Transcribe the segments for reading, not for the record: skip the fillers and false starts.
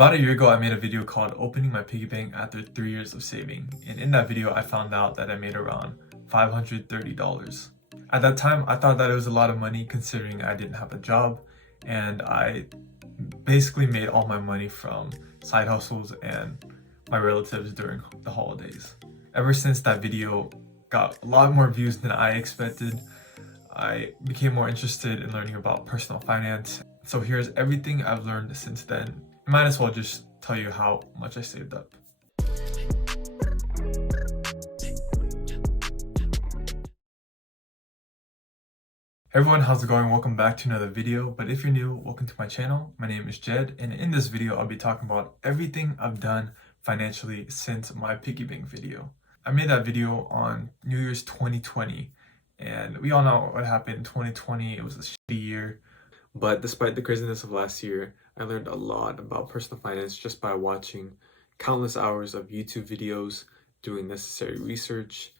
About a year ago, I made a video called Opening My Piggy Bank After 3 Years of Saving, and in that video, I found out that I made around $530. At that time, I thought that it was a lot of money considering I didn't have a job, and I basically made all my money from side hustles and my relatives during the holidays. Ever since that video got a lot more views than I expected, I became more interested in learning about personal finance. So here's everything I've learned since then. I might as well just tell you how much I saved up. Hey everyone, how's it going? Welcome back to another video. But if you're new, welcome to my channel. My name is Jed, and in this video, I'll be talking about everything I've done financially since my piggy bank video. I made that video on New Year's 2020, and we all know what happened in 2020. It was a shitty year. But despite the craziness of last year, I learned a lot about personal finance just by watching countless hours of YouTube videos, doing necessary research,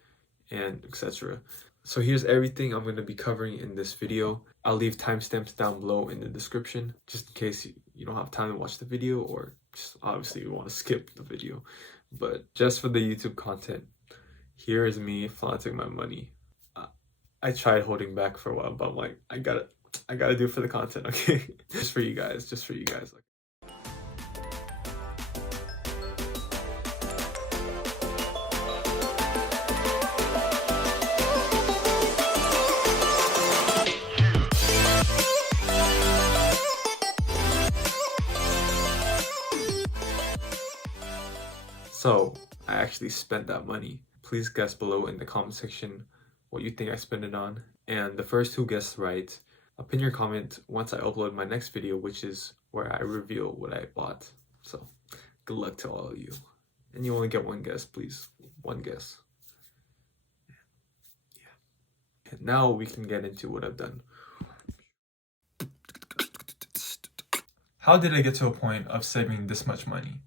and etc. So here's everything I'm going to be covering in this video. I'll leave timestamps down below in the description, just in case you don't have time to watch the video, or just obviously you want to skip the video. But just for the YouTube content, here is me flaunting my money. I tried holding back for a while, but I'm like, I gotta do it for the content, okay? just for you guys. So I actually spent that money. Please guess below in the comment section what you think I spent it on. And the first who guessed right, I'll pin your comment once I upload my next video, which is where I reveal what I bought. So good luck to all of you. And you only get one guess, please. One guess. Yeah. And now we can get into what I've done. How did I get to a point of saving this much money?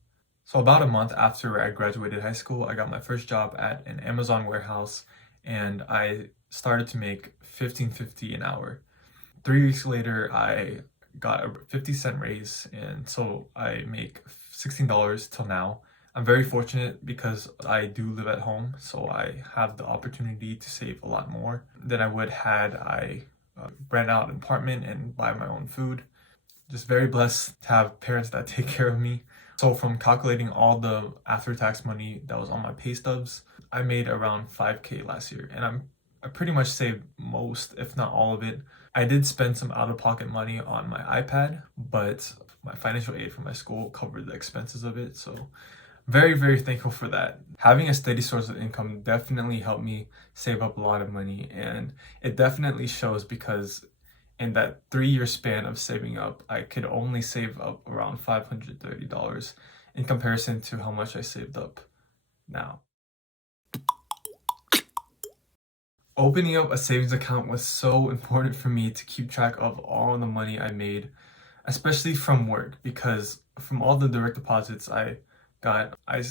So about a month after I graduated high school, I got my first job at an Amazon warehouse, and I started to make $15.50 an hour. 3 weeks later, I got a 50-cent raise, and so I make $16 till now. I'm very fortunate because I do live at home, so I have the opportunity to save a lot more than I would had I rent out an apartment and buy my own food. Just very blessed to have parents that take care of me. So from calculating all the after-tax money that was on my pay stubs, I made around $5K last year, and I pretty much saved most, if not all of it. I did spend some out-of-pocket money on my iPad, but my financial aid from my school covered the expenses of it, so very, very thankful for that. Having a steady source of income definitely helped me save up a lot of money, and it definitely shows because in that 3-year span of saving up, I could only save up around $530 in comparison to how much I saved up now. Opening up a savings account was so important for me to keep track of all the money I made, especially from work, because from all the direct deposits I got, I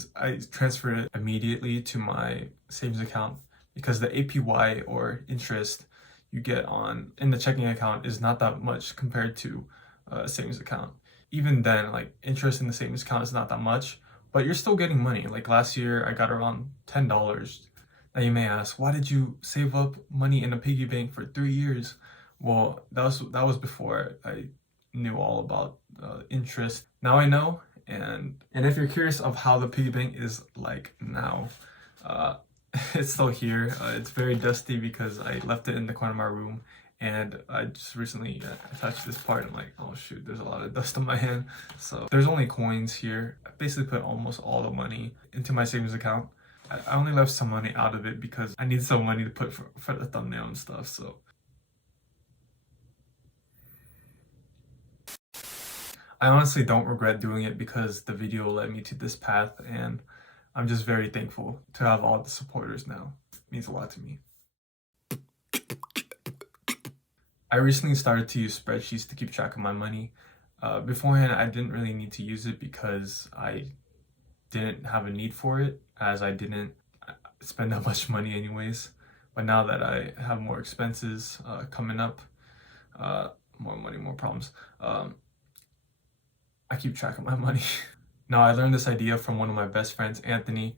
transferred it immediately to my savings account because the APY, or interest, you get in the checking account is not that much compared to a savings account. Even then, like, interest in the savings account is not that much, but you're still getting money. Like last year, I got around $10. Now you may ask, why did you save up money in a piggy bank for 3 years? Well, that was before I knew all about interest. Now I know, and if you're curious of how the piggy bank is like now, it's still here. It's very dusty because I left it in the corner of my room, and I just recently touched this part. I'm like, oh shoot, there's a lot of dust on my hand. So there's only coins here. I basically put almost all the money into my savings account. I only left some money out of it because I need some money to put for the thumbnail and stuff. So I honestly don't regret doing it because the video led me to this path, and I'm just very thankful to have all the supporters now. It means a lot to me. I recently started to use spreadsheets to keep track of my money. Beforehand, I didn't really need to use it because I didn't have a need for it, as I didn't spend that much money anyways. But now that I have more expenses coming up, more money, more problems, I keep track of my money. Now, I learned this idea from one of my best friends, Anthony.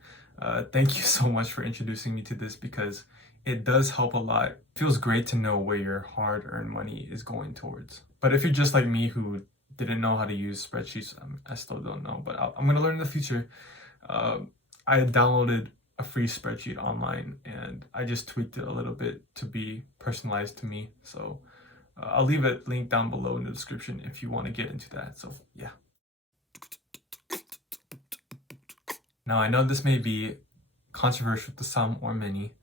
Thank you so much for introducing me to this because it does help a lot. It feels great to know where your hard-earned money is going towards. But if you're just like me who didn't know how to use spreadsheets, I still don't know, but I'm going to learn in the future. I downloaded a free spreadsheet online and I just tweaked it a little bit to be personalized to me. So I'll leave a link down below in the description if you want to get into that. So yeah. Now I know this may be controversial to some or many,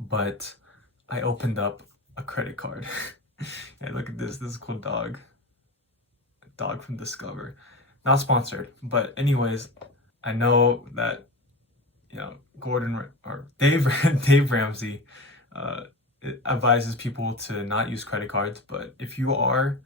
but I opened up a credit card. Hey, look at this. This is a cool dog. A dog from Discover. Not sponsored, but anyways, I know that Gordon or Dave Ramsey advises people to not use credit cards, but if you are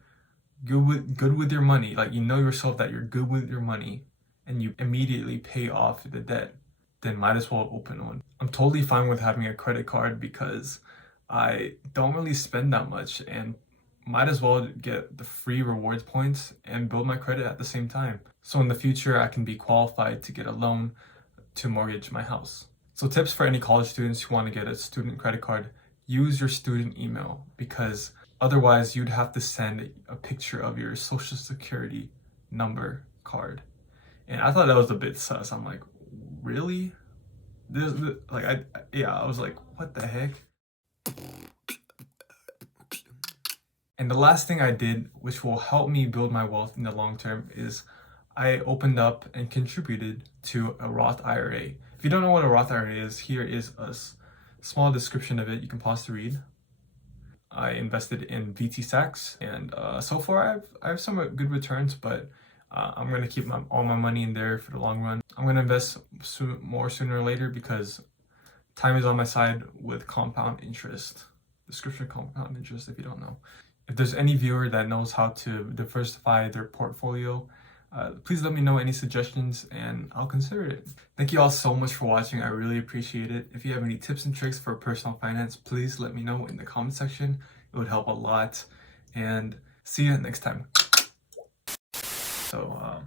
good with your money, like you know yourself that you're good with your money and you immediately pay off the debt, then might as well open one. I'm totally fine with having a credit card because I don't really spend that much and might as well get the free rewards points and build my credit at the same time. So in the future, I can be qualified to get a loan to mortgage my house. So tips for any college students who want to get a student credit card: use your student email because otherwise you'd have to send a picture of your social security number card. And I thought that was a bit sus. I'm like, really? I was like, what the heck? And the last thing I did, which will help me build my wealth in the long term, is I opened up and contributed to a Roth IRA. If you don't know what a Roth IRA is, here is a small description of it. You can pause to read. I invested in VT Sachs, and so far I have some good returns, but I'm going to keep all my money in there for the long run. I'm going to invest more sooner or later because time is on my side with compound interest. Description: compound interest, if you don't know. If there's any viewer that knows how to diversify their portfolio, please let me know any suggestions and I'll consider it. Thank you all so much for watching. I really appreciate it. If you have any tips and tricks for personal finance, please let me know in the comment section. It would help a lot. And see you next time. So,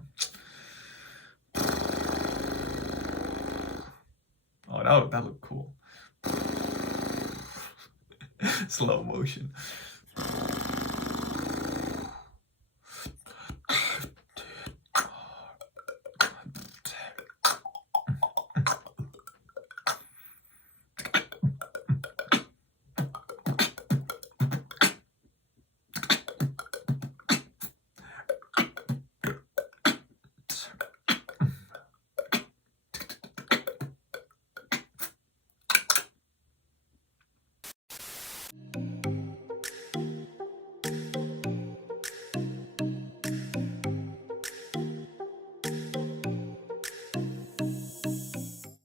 oh, that looked cool. Slow motion.